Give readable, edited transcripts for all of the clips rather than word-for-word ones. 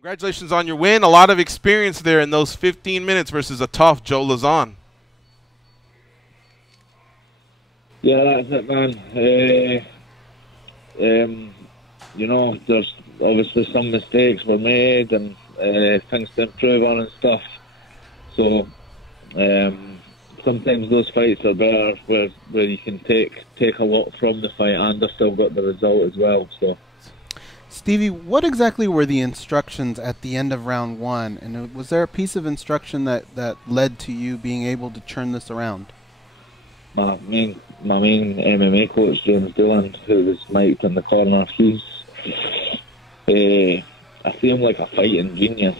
Congratulations on your win. A lot of experience there in those 15 minutes versus a tough Joe Lauzon. Yeah, that's it, man. You know, there's obviously some mistakes were made and things to improve on and stuff. So sometimes those fights are better where you can take a lot from the fight and they've still got the result as well. So. Stevie, what exactly were the instructions at the end of round one? And was there a piece of instruction that led to you being able to turn this around? My main MMA coach, James Doolan, who was mic'd in the corner, I see him like a fighting genius.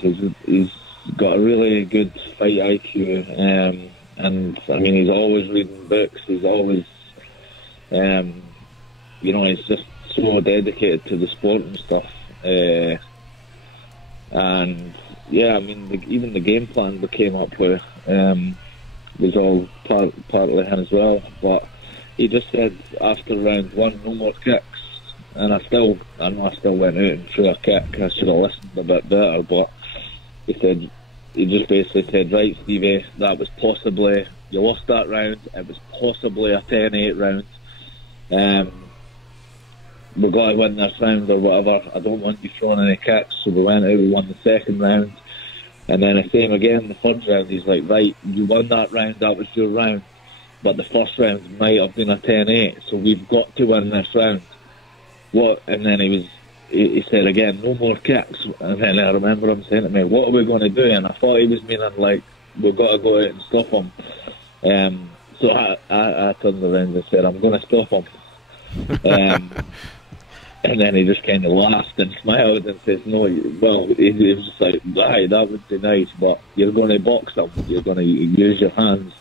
He's got a really good fight IQ, and I mean, he's always reading books. He's always, you know, he's just so dedicated to the sport and stuff. And yeah, I mean, even the game plan we came up with was all partly him as well. But he just said after round one, no more kicks. And I know I still went out and threw a kick. I should have listened a bit better, but he just basically said, right, Stevie, that was possibly, you lost that round, it was possibly a 10-8 round. We've got to win this round or whatever. I don't want you throwing any kicks. So we went out, we won the second round. And then the same again, the third round, he's like, right, you won that round, that was your round. But the first round might have been a 10-8, so we've got to win this round. What? And then he said again, no more kicks. And then I remember him saying to me, what are we going to do? And I thought he was meaning like, we've got to go out and stop him. So I turned around and said, I'm going to stop him. And then he just kind of laughed and smiled and says, no, well, he was just like, aye, that would be nice, but you're going to box him. You're going to use your hands.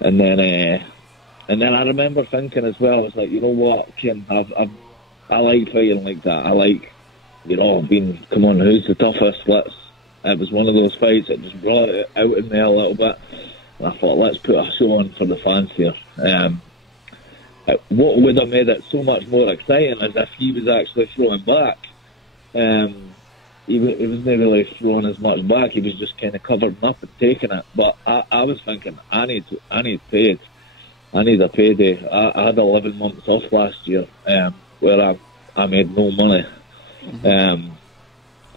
And then I remember thinking as well, I was like, you know what, Kim, I like fighting like that. I like, you know, come on, who's the toughest? It was one of those fights that just brought it out in me a little bit. And I thought, let's put a show on for the fans here. What would have made it so much more exciting is if he was actually throwing back. He wasn't really throwing as much back. He was just kind of covering up and taking it. But I was thinking, I need paid. I need a payday. I had 11 months off last year where I made no money.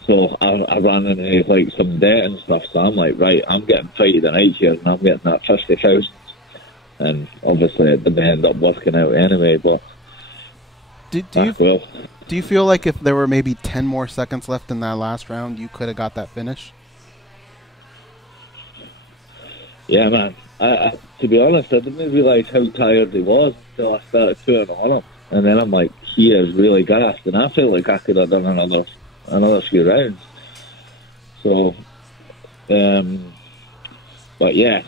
So I ran into like some debt and stuff. So I'm like, right, I'm getting fighted tonight here, and I'm getting that 50,000. And obviously it didn't end up working out anyway, but do you feel like if there were maybe 10 more seconds left in that last round, you could have got that finish? Yeah, man. To be honest, I didn't realise how tired he was until I started putting on him. And then I'm like, he is really gassed, and I feel like I could have done another few rounds. So, but yeah,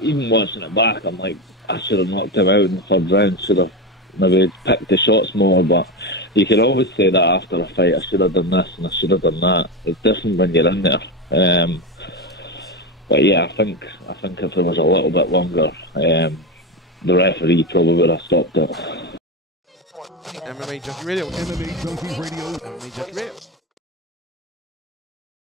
even watching it back, I'm like, I should have knocked him out in the third round, should have maybe picked the shots more, but you can always say that after a fight, I should have done this and I should have done that. It's different when you're in there. But yeah, I think if there was a little bit longer, the referee probably would have stopped it. MMA Junkie Radio. MMA Junkie Radio. MMA Junkie Radio.